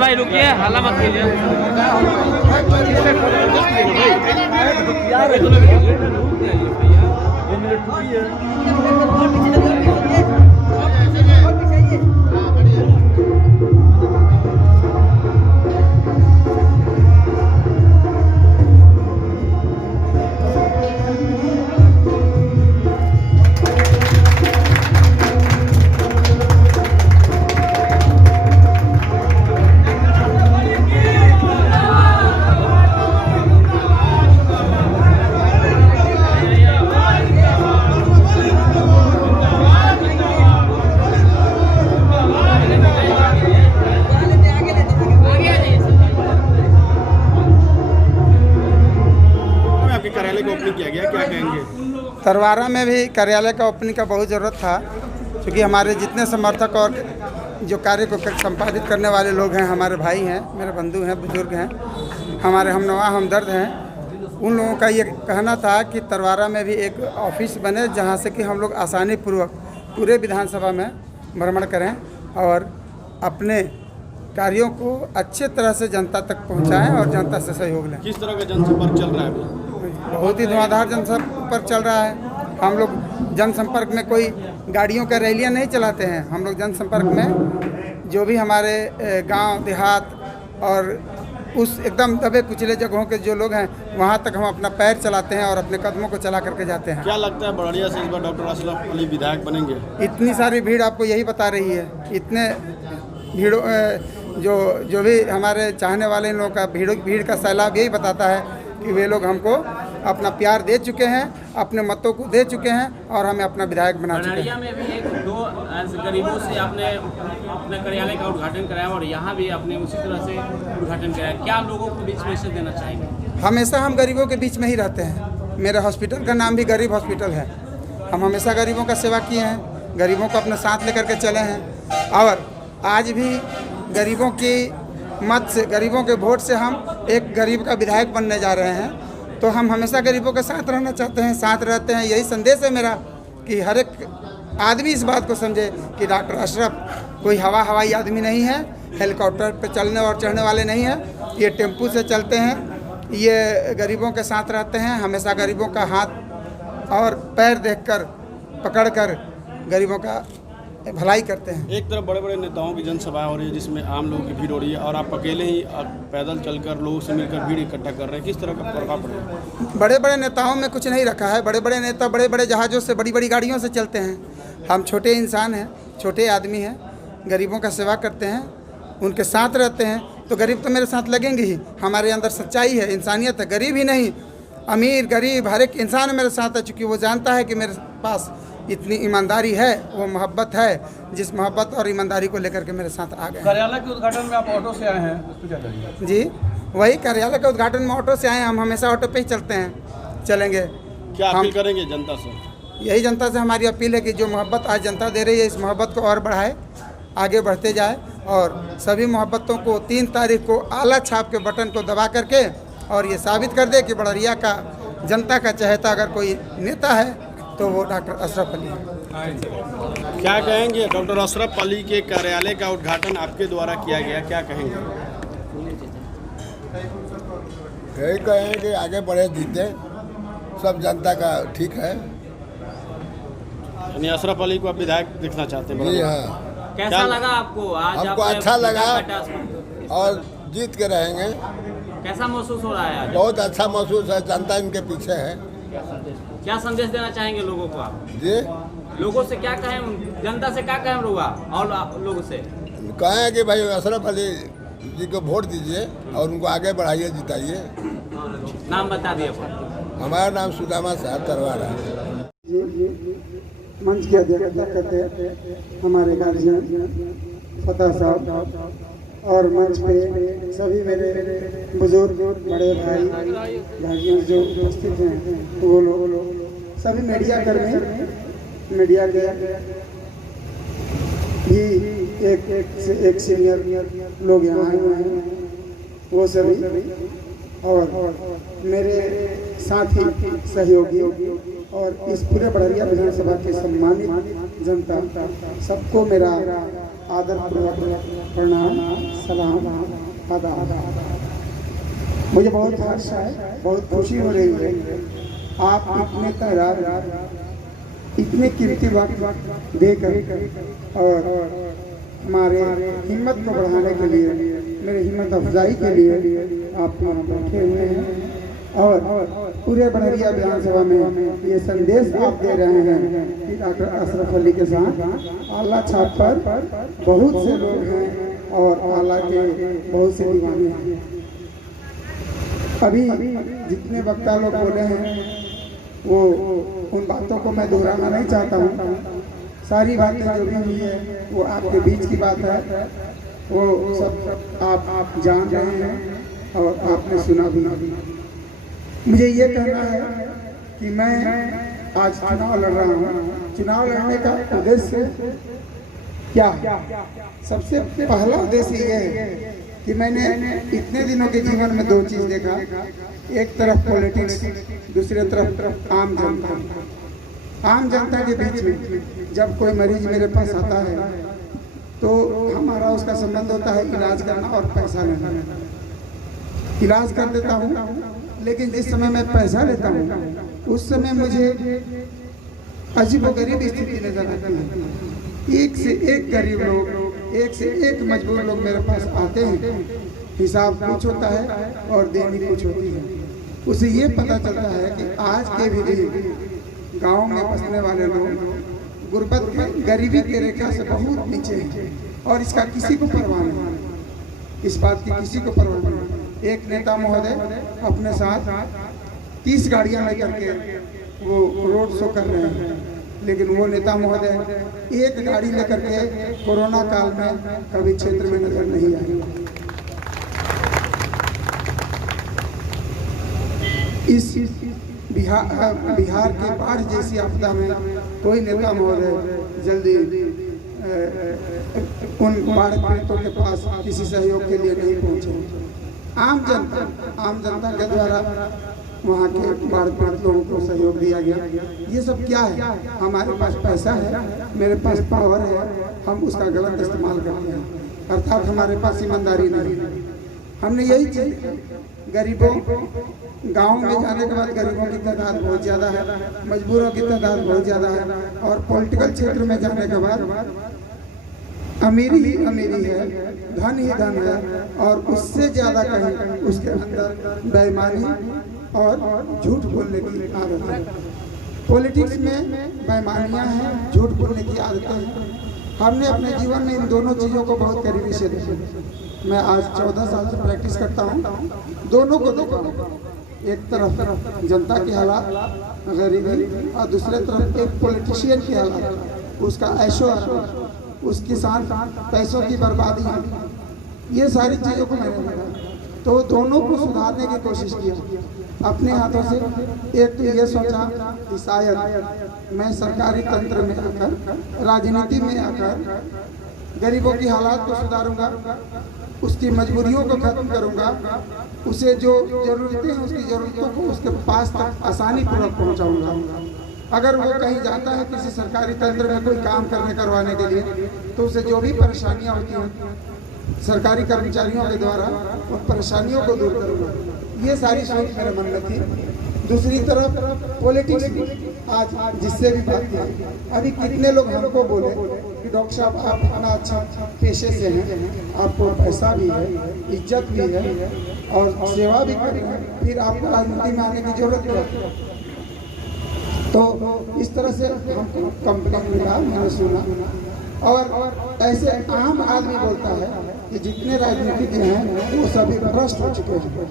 भाई रुकिए, हल्ला मत कीजिए। कार्यालय को ओपनिंग किया गया, क्या कहेंगे? तरवारा में भी कार्यालय का ओपनिंग का बहुत ज़रूरत था, क्योंकि हमारे जितने समर्थक और जो कार्य को संपादित करने वाले लोग हैं, हमारे भाई हैं, मेरे बंधु हैं, बुजुर्ग हैं, हमारे हमनवा हमदर्द हैं, उन लोगों का ये कहना था कि तरवारा में भी एक ऑफिस बने जहाँ से कि हम लोग आसानी पूर्वक पूरे विधानसभा में भ्रमण करें और अपने कार्यों को अच्छे तरह से जनता तक पहुँचाएँ और जनता से सहयोग लें। किस तरह का जनसंपर्क चल रहा है अभी? बहुत ही धुआंधार जनसंपर्क चल रहा है। हम लोग जनसंपर्क में कोई गाड़ियों का रैलियां नहीं चलाते हैं। हम लोग जनसंपर्क में जो भी हमारे गांव देहात और उस एकदम दबे कुचले जगहों के जो लोग हैं वहां तक हम अपना पैर चलाते हैं और अपने कदमों को चला करके जाते हैं। क्या लगता है बड़िया से इस बार डॉक्टर अशरफ अली विधायक बनेंगे? इतनी सारी भीड़ आपको यही बता रही है। इतने भीड़ों जो भी हमारे चाहने वाले इन लोगों का भीड़ का सैलाब यही बताता है कि वे लोग हमको अपना प्यार दे चुके हैं, अपने मतों को दे चुके हैं और हमें अपना विधायक बना चुके हैं। में भी एक दो गरीबों से आपने अपने कार्यालय का उद्घाटन कराया और यहाँ भी आपने उसी तरह से उद्घाटन कराया। क्या लोगों को बीच में से देना चाहेंगे? हमेशा हम गरीबों के बीच में ही रहते हैं। मेरे हॉस्पिटल का नाम भी गरीब हॉस्पिटल है। हम हमेशा गरीबों का सेवा किए हैं, गरीबों को अपने साथ लेकर के चले हैं और आज भी गरीबों की मत से, गरीबों के वोट से हम एक गरीब का विधायक बनने जा रहे हैं। तो हम हमेशा गरीबों के साथ रहना चाहते हैं, साथ रहते हैं। यही संदेश है मेरा कि हर एक आदमी इस बात को समझे कि डॉक्टर अशरफ कोई हवाई आदमी नहीं है, हेलीकॉप्टर पर चलने और चढ़ने वाले नहीं हैं। ये टेम्पू से चलते हैं, ये गरीबों के साथ रहते हैं, हमेशा गरीबों का हाथ और पैर देखकर पकड़कर गरीबों का भलाई करते हैं। एक तरफ बड़े बड़े नेताओं की जनसभा हो रही है जिसमें आम लोगों की भीड़ हो रही है और आप अकेले ही पैदल चलकर लोगों से मिलकर भीड़ इकट्ठा कर रहे हैं, किस तरह का प्रभाव पड़ेगा? बड़े बड़े नेताओं में कुछ नहीं रखा है। बड़े बड़े नेता बड़े बड़े जहाज़ों से, बड़ी बड़ी गाड़ियों से चलते हैं। हम छोटे इंसान हैं, छोटे आदमी हैं, गरीबों का सेवा करते हैं, उनके साथ रहते हैं। तो गरीब तो मेरे साथ लगेंगे ही। हमारे अंदर सच्चाई है, इंसानियत है। गरीब ही नहीं, अमीर गरीब हर एक इंसान मेरे साथ है, चूँकि वो जानता है कि मेरे पास इतनी ईमानदारी है, वो मोहब्बत है, जिस मोहब्बत और ईमानदारी को लेकर के मेरे साथ आ गए। कार्यालय के उद्घाटन में आप ऑटो से आए हैं, उसको क्या करेंगे? जी, वही कार्यालय के उद्घाटन में ऑटो से आए हैं। हम हमेशा ऑटो पे ही चलते हैं, चलेंगे। क्या अपील करेंगे जनता से? यही जनता से हमारी अपील है कि जो मोहब्बत आज जनता दे रही है, इस मोहब्बत को और बढ़ाए, आगे बढ़ते जाए और सभी मोहब्बतों को 3 तारीख को आला छाप के बटन को दबा करके और ये साबित कर दे कि बड़रिया का जनता का चहेता अगर कोई नेता है तो वो डॉक्टर अशरफ अली है। क्या कहेंगे? डॉक्टर अशरफ अली के कार्यालय का उद्घाटन आपके द्वारा किया गया, क्या कहेंगे? यही कहेंगे आगे बढ़े, जीते, सब जनता का ठीक है। यानी अशरफ अली को आप विधायक देखना चाहते हैं? जी हाँ। कैसा लगा आपको आज? हमको अच्छा लगा और जीत के रहेंगे। कैसा महसूस हो रहा है आज? बहुत अच्छा महसूस है, जनता इनके पीछे है। क्या संदेश देना चाहेंगे लोगों को आप? जी, लोगों से क्या कहें, जनता से क्या कहें और लोगों से कहें कि भाई अशरफ अली जी को वोट दीजिए और उनको आगे बढ़ाइए, जिताइए। नाम बता दिए। हमारा नाम सुदामा साहब तरवारा है। मंच की अध्यक्षता करते हमारे गार्जियन फतेह साहब और मंच पे सभी मेरे बुजुर्ग बड़े भाई गार्जियन जो उपस्थित हैं, वो लोग सभी मीडिया कर्मी, मीडिया के भी एक सीनियर लोग यहाँ आए हुए हैं, वो सभी और मेरे साथी सहयोगी और इस पूरे बड़रिया विधानसभा के सम्मानित जनता सबको मेरा आदरपूर्वक प्रणाम, सलाम, आदाब। मुझे बहुत हर्ष है, बहुत खुशी हो रही है। आप इतने तैयार, इतने कीमती वक्त देकर और हमारे हिम्मत को बढ़ाने के लिए, मेरे हिम्मत अफजाई के लिए आप यहाँ बैठे हुए हैं और पूरे बड़रिया विधानसभा में ये संदेश आप दे रहे हैं कि डॉक्टर अशरफ अली के साथ आला छाप पर बहुत से लोग हैं और आला के बहुत से दीवाने हैं। अभी जितने वक्ता लोग बोले हैं वो उन बातों को मैं दोहराना नहीं चाहता हूँ। सारी बातें जो भी हुई है वो आपके बीच की बात है, वो सब आप जान रहे हैं और आपने सुना भी। मुझे ये कहना है कि मैं आज चुनाव लड़ रहा हूँ। चुनाव लड़ने का उद्देश्य क्या है? सबसे पहला उद्देश्य ये है कि मैंने इतने दिनों के जीवन में दो चीज़ देखा। एक तरफ पॉलिटिक्स, दूसरी तरफ आम जनता। आम जनता के बीच में जब कोई मरीज मेरे पास आता है तो हमारा उसका संबंध होता है इलाज करना और पैसा लेना। इलाज कर देता हूँ, लेकिन जिस समय मैं पैसा लेता हूँ उस समय मुझे अजीबोगरीब स्थिति नजर आती है। एक से एक गरीब लोग, एक से एक मजबूर लोग मेरे पास आते हैं। हिसाब कुछ होता है और देनी कुछ होती है। उसे ये पता चलता है कि आज के भी दिन गाँव में बसने वाले लोग गुर्बत में, गरीबी की रेखा से बहुत नीचे हैं और इसका किसी को परवाह नहीं, इस बात की किसी को परवाह नहीं। एक नेता महोदय अपने साथ 30 गाड़ियां लेकर के वो रोड शो कर रहे हैं, लेकिन वो नेता महोदय एक गाड़ी लेकर के कोरोना काल में कभी क्षेत्र में नजर नहीं आए। इस बिहार के बाढ़ जैसी आपदा में कोई नेता महोदय जल्दी उन बाढ़ पीड़ितों के पास किसी सहयोग के लिए नहीं पहुंचे। आम जनता के द्वारा वहाँ के बाढ़ पीड़ित लोगों को सहयोग दिया गया। ये सब क्या है? हमारे पास पैसा है, मेरे पास पावर है, हम उसका गलत इस्तेमाल करते हैं, अर्थात हमारे पास ईमानदारी नहीं है। हमने यही चीज गरीबों, गांव में जाने के बाद गरीबों की तादाद बहुत ज़्यादा है, मजबूरों की तादाद बहुत ज़्यादा है, और पॉलिटिकल क्षेत्र में जाने के बाद अमीरी ही अमीरी है, धन ही धन है, और उससे ज़्यादा कहीं उसके अंदर बेईमानी और झूठ बोलने की आदत है। पॉलिटिक्स में बेईमानियाँ हैं, झूठ बोलने की आदतें हैं। हमने अपने जीवन में इन दोनों चीज़ों को बहुत करीबी से देखा। मैं आज 14 साल से प्रैक्टिस करता हूँ, दोनों को देखा। एक तरफ जनता की हालात, गरीबी, और दूसरे तरफ एक पॉलिटिशियन की हालात, उसका ऐशो, उसके साथ पैसों की बर्बादी, ये सारी चीज़ों को मैंने देखा। तो दोनों को सुधारने की कोशिश किया अपने हाथों से। एक तो ये सोचा कि शायद मैं सरकारी तंत्र में आकर, राजनीति में आकर गरीबों की हालात को सुधारूंगा, उसकी मजबूरियों को खत्म करूंगा, उसे जो ज़रूरतें हैं उसकी ज़रूरतों को उसके पास तक आसानी पूर्वक पहुंचाऊंगा। अगर वो कहीं जाता है किसी सरकारी तंत्र में कोई काम करवाने के लिए, तो उसे जो भी परेशानियां होती हैं सरकारी कर्मचारियों के द्वारा, उन परेशानियों को दूर करूँगा। ये सारी सोच मेरे मन में थी। दूसरी तरफ पॉलिटिक्स, आज जिससे भी बात की, अभी कितने लोग हमको बोले कि डॉक्टर साहब आप इतना अच्छा पेशे से हैं, आपको पैसा भी है, इज्जत भी है और सेवा भी कर रहे हैं, फिर आपको राजनीति में आने की जरूरत है। तो इस तरह से हमको कंप्लेंट मिला, मैंने सुना। और ऐसे आम आदमी बोलता है कि जितने राजनीतिज्ञ हैं वो सभी भ्रष्ट हो चुके हैं,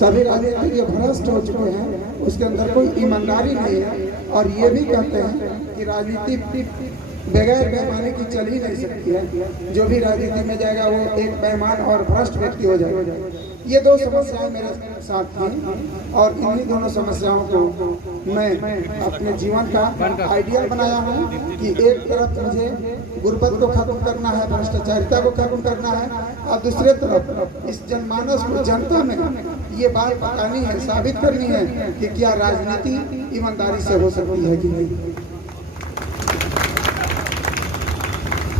सभी राजनीतिज्ञ भ्रष्ट हो चुके हैं, उसके अंदर कोई ईमानदारी नहीं है। और ये भी कहते हैं कि राजनीति बगैर बेईमानी की चल ही नहीं सकती है। जो भी राजनीति में जाएगा वो एक बेईमान और भ्रष्ट व्यक्ति हो जाएगा। ये दो समस्याएं मेरे साथ थी और इन्हीं दोनों समस्याओं को मैं अपने जीवन का आइडियल बनाया हूँ कि एक तरफ मुझे गुर्बत को खत्म करना है, भ्रष्टाचारिता को खत्म करना है, और दूसरे तरफ इस जनमानस को, जनता में ये बात बतानी है, साबित करनी है कि क्या राजनीति ईमानदारी से हो सकती है कि नहीं।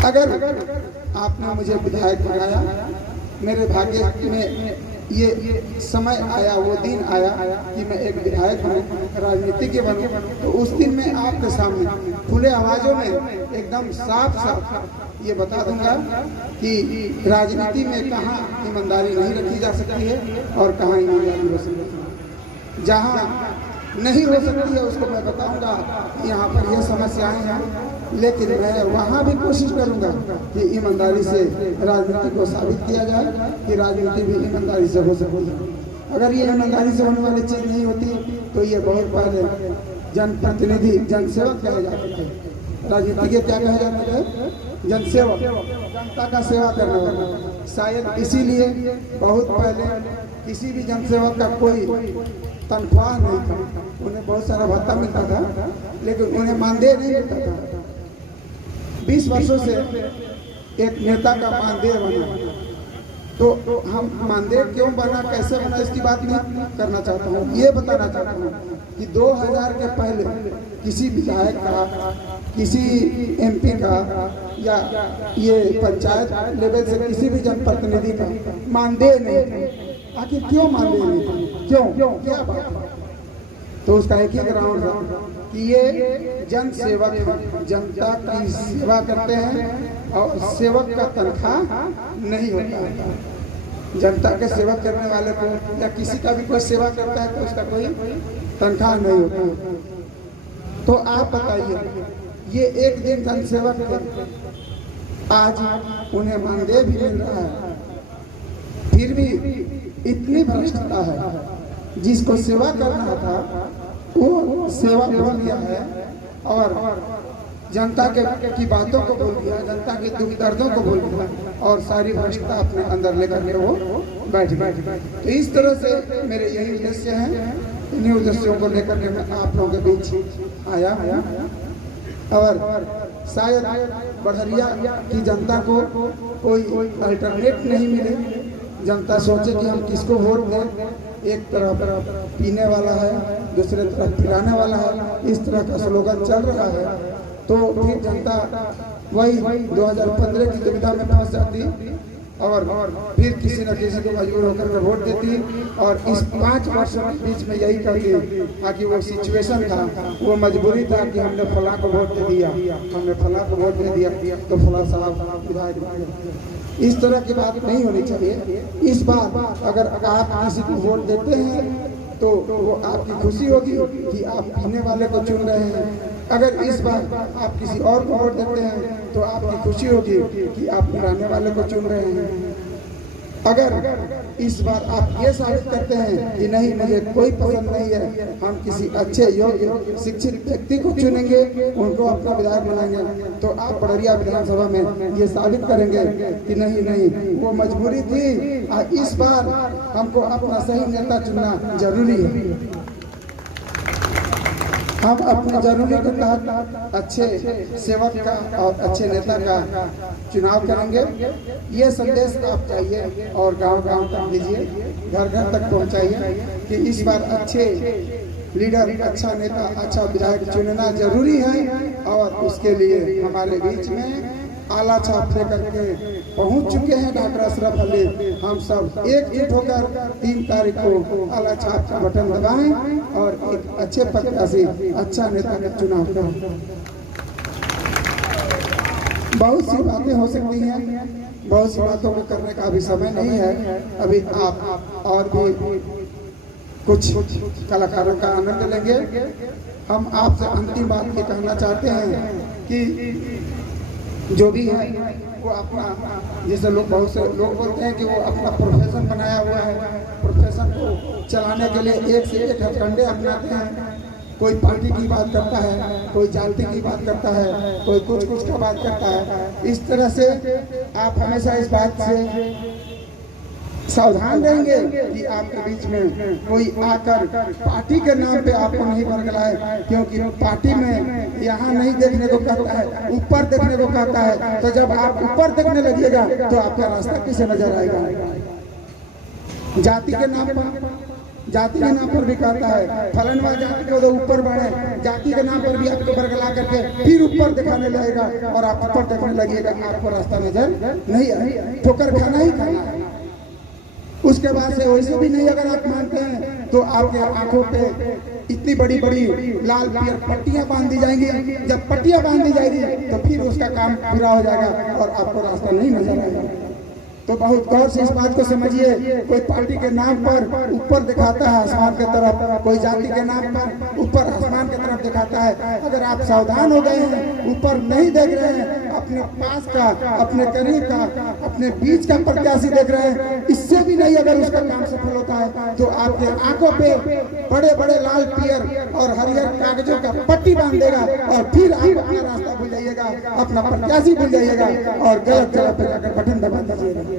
अगर आपने मुझे विधायक बनाया, मेरे भाग्य में ये समय आया, वो दिन आया कि मैं एक विधायक हूँ, राजनीतिज्ञ बनूं, तो उस दिन मैं आपके सामने खुले आवाज़ों में एकदम साफ साफ ये बता दूंगा कि राजनीति में कहाँ ईमानदारी नहीं रखी जा सकती है और कहाँ ईमानदारी हो सकती है। जहाँ नहीं हो सकती है उसको मैं बताऊंगा यहाँ पर ये समस्याएं हैं, लेकिन मैं वहाँ भी कोशिश करूँगा कि ईमानदारी से राजनीति को साबित किया जाए कि राजनीति भी ईमानदारी से हो सकती है। अगर ये ईमानदारी से होने वाली चीज़ नहीं होती तो ये बहुत पहले जनप्रतिनिधि, जनसेवक कहे जाते थे। राजनीतिज्ञ क्या कहे जाते थे? जनसेवक, जनता का सेवा करने वाला। शायद इसीलिए बहुत पहले किसी भी जनसेवक का कोई तनख्वाह नहीं था, उन्हें बहुत सारा भत्ता मिलता था लेकिन उन्हें मानदेय नहीं मिलता था। 20 वर्षों से एक नेता का मानदेय बना, तो हम मानदेय क्यों बना, कैसे बना, इसकी बात नहीं करना चाहता हूँ। ये बताना चाहता हूँ कि 2000 के पहले किसी विधायक का, किसी MP का या ये पंचायत लेवल से किसी भी जनप्रतिनिधि का मानदेय नहीं था। आखिर क्यों मानदेय नहीं था? क्यों? क्या बात है? तो उसका एक ही ग्राउंड था कि ये जन सेवक हैं, जनता की सेवा करते हैं और सेवक का तनख्वाह नहीं होता है। जनता के सेवा करने वाले को या किसी का भी कोई सेवा करता है तो उसका कोई तनख्वाह नहीं होता। तो आप बताइए, ये एक दिन जन सेवक थे, आज उन्हें मानदेय भी मिल रहा है, फिर भी इतनी भ्रष्टता है। जिसको सेवा करना था वो सेवा भूल गया है और जनता की बातों को भूल गया, जनता के दुख दर्दों को भूल गया और सारी भ्रष्टता अपने अंदर लेकर के वो बैठ गया। तो इस तरह से मेरे यही उद्देश्य हैं, इन्हीं उद्देश्यों को लेकर के मैं आप लोगों के बीच आया और शायद बढ़िया की जनता को कोई अल्टरनेट नहीं मिले। जनता सोचे कि हम किसको वोट दें, एक तरफ पीने वाला है, दूसरे तरफ पिलाने वाला है, इस तरह का स्लोगन चल रहा है। तो फिर जनता वही 2015 की दुविधा में फंस जाती और फिर किसी न किसी को मजबूर होकर के वोट देती और इस 5 वर्षों के बीच में यही करती ताकि वो सिचुएशन था, वो मजबूरी था कि हमने फलां को वोट दे दिया, हमने फलां को वोट दे दिया तो फलां साहब विधायक बन गए। इस तरह की बात नहीं होनी चाहिए। इस बार अगर आप किसी को वोट देते हैं तो वो आपकी खुशी होगी कि आप पीने वाले को चुन रहे हैं। अगर इस बार आप किसी और को वोट देते हैं तो आपकी खुशी होगी कि आप पिलाने वाले को चुन रहे हैं। अगर इस बार आप ये साबित करते हैं कि नहीं मुझे कोई पसंद नहीं है, हम किसी अच्छे योग्य शिक्षित व्यक्ति को चुनेंगे, उनको अपना विधायक बनाएंगे, तो आप पड़रिया विधानसभा में ये साबित करेंगे कि नहीं वो मजबूरी थी और इस बार हमको अपना सही नेता चुनना जरूरी है। हम अपने जरूरी के तहत अच्छे सेवक का और अच्छे नेता का चुनाव करेंगे। ये संदेश आप चाहिए और गांव-गांव तक दीजिए, घर-घर तक पहुंचाइए कि इस बार अच्छे लीडर, अच्छा नेता, अच्छा विधायक चुनना जरूरी है और उसके लिए हमारे बीच में आला छाप लेकर के पहुंच चुके हैं डॉक्टर अशरफ अली। हम सब एकजुट होकर 3 तारीख को आला छाप का बटन दबाएं और एक अच्छे प्रत्याशी, अच्छा नेता का चुनाव करें। बहुत सी बातें हो सकती हैं, बहुत सी बातों को करने का अभी समय नहीं है। अभी आप और भी कुछ कलाकारों का आनंद लेंगे। हम आपसे अंतिम बात ये कहना चाहते हैं कि जो भी है वो अपना, जैसे लोग बहुत से लोग बोलते हैं कि वो अपना प्रोफेशन बनाया हुआ है, प्रोफेशन को चलाने के लिए एक से एक हथकंडे अपनाते हैं। कोई पार्टी की बात करता है, कोई जाति की बात करता है, कोई कुछ का बात करता है। इस तरह से आप हमेशा इस बात से सावधान रहेंगे कि आपके बीच में कोई आकर पार्टी के नाम पे आपको नहीं बरगलाए, क्योंकि पार्टी में यहाँ नहीं देखने को कहता है, ऊपर देखने को कहता है। तो जब आप ऊपर देखने लगिएगा तो आपका रास्ता किसे नजर आएगा? जाति के नाम पर भी कहता है फलनवा जाति को तो ऊपर बढ़े, जाति के नाम पर भी आपको बरगला करके फिर ऊपर दिखाने लगेगा और आप ऊपर देखने लगिएगा, आपको रास्ता नजर नहीं आएगा। ठोकर खाना ही खाना है। उसके बाद से वैसे भी नहीं अगर आप मानते हैं तो आपके आंखों पे इतनी बड़ी बड़ी लाल पीयर पट्टियां बांध दी जाएंगी। जब पट्टियां बांध दी जाएगी तो फिर उसका काम पूरा हो जाएगा और आपको रास्ता नहीं नजर आएगा। तो बहुत गौर से इस बात को समझिए। कोई पार्टी के नाम पर ऊपर दिखाता है आसमान की तरफ, कोई जाति के नाम पर ऊपर आसमान की तरफ दिखाता है। अगर आप सावधान हो गए हैं, ऊपर नहीं देख रहे हैं, अपने पास का, अपने करीब का, अपने बीच का प्रत्याशी देख रहे हैं, इससे भी नहीं अगर उसका काम सफल होता है तो आपके आंखों पे बड़े बड़े लाल पीयर और हरियर कागजों का पट्टी बांध देगा और फिर आप अपना रास्ता भूल जाइएगा, अपना प्रत्याशी भूल जाइएगा और गलत जगह पे जाकर बटन दबा दीजिएगा।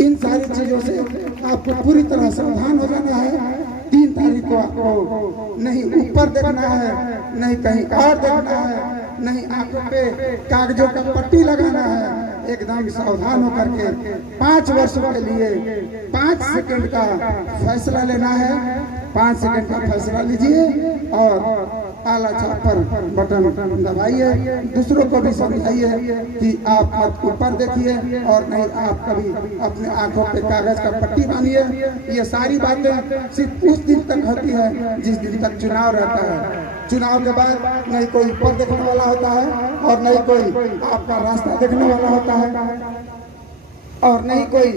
इन सारी चीजों से आपको पूरी तरह सावधान हो जाना है। 3 तारीख को आपको नहीं ऊपर देखना है, नहीं कहीं और देखना है, नहीं आंखों पे कागजों का पट्टी लगाना है। एकदम सावधान होकर के 5 वर्षों के लिए 5 सेकंड का फैसला लेना है। 5 सेकंड का फैसला लीजिए और आला चाप पर बटन दबाइए। दूसरों को भी समझाइए कि आप मत ऊपर देखिए और नहीं आप कभी अपने आंखों पे कागज का पट्टी बांधिए। ये सारी बातें सिर्फ उस दिन तक होती है जिस दिन तक चुनाव रहता है। चुनाव के बाद नहीं कोई ऊपर देखने वाला होता है और नहीं कोई आपका रास्ता देखने वाला होता है और नहीं कोई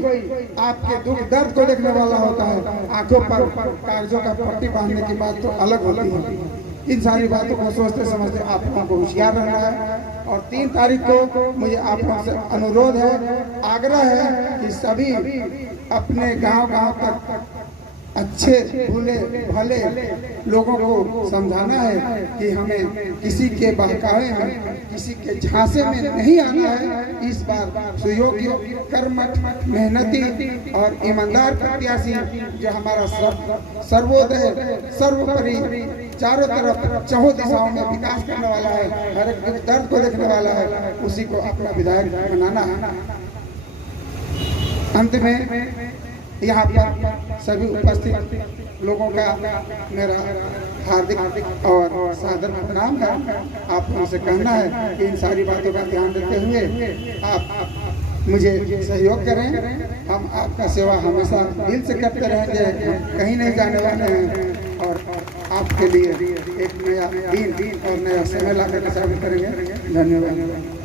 आपके दुख दर्द को देखने वाला होता है। आंखों पर कागजों का पट्टी बांधने की बात तो अलग होती है। इन सारी बातों को सोचते समझते आप लोगों को होशियार रहना है। और 3 तारीख को मुझे आप लोगों से अनुरोध है, आग्रह है कि सभी अपने गांव तक अच्छे भूले भले लोगों को समझाना है कि हमें किसी के बहकावे में, किसी के झांसे में नहीं आना है। इस बार सुयोग्य, कर्मठ, मेहनती और ईमानदार प्रत्याशी जो हमारा सर्वोदय, सर्वोपरि, चारों तरफ चहुँ दिशाओं में विकास करने वाला है, हर एक दुख दर्द को देखने वाला है, उसी को अपना विधायक बनाना है। अंत में यहाँ पर सभी उपस्थित लोगों का मेरा हार्दिक और सादर प्रणाम है। आप लोगों से कहना है कि इन सारी बातों का ध्यान देते हुए आप मुझे सहयोग करें। हम आपका सेवा हमेशा दिल से करते रहेंगे, कहीं नहीं जाने वाले हैं और आपके लिए एक नया दिन और नया समय ला कर करेंगे। धन्यवाद।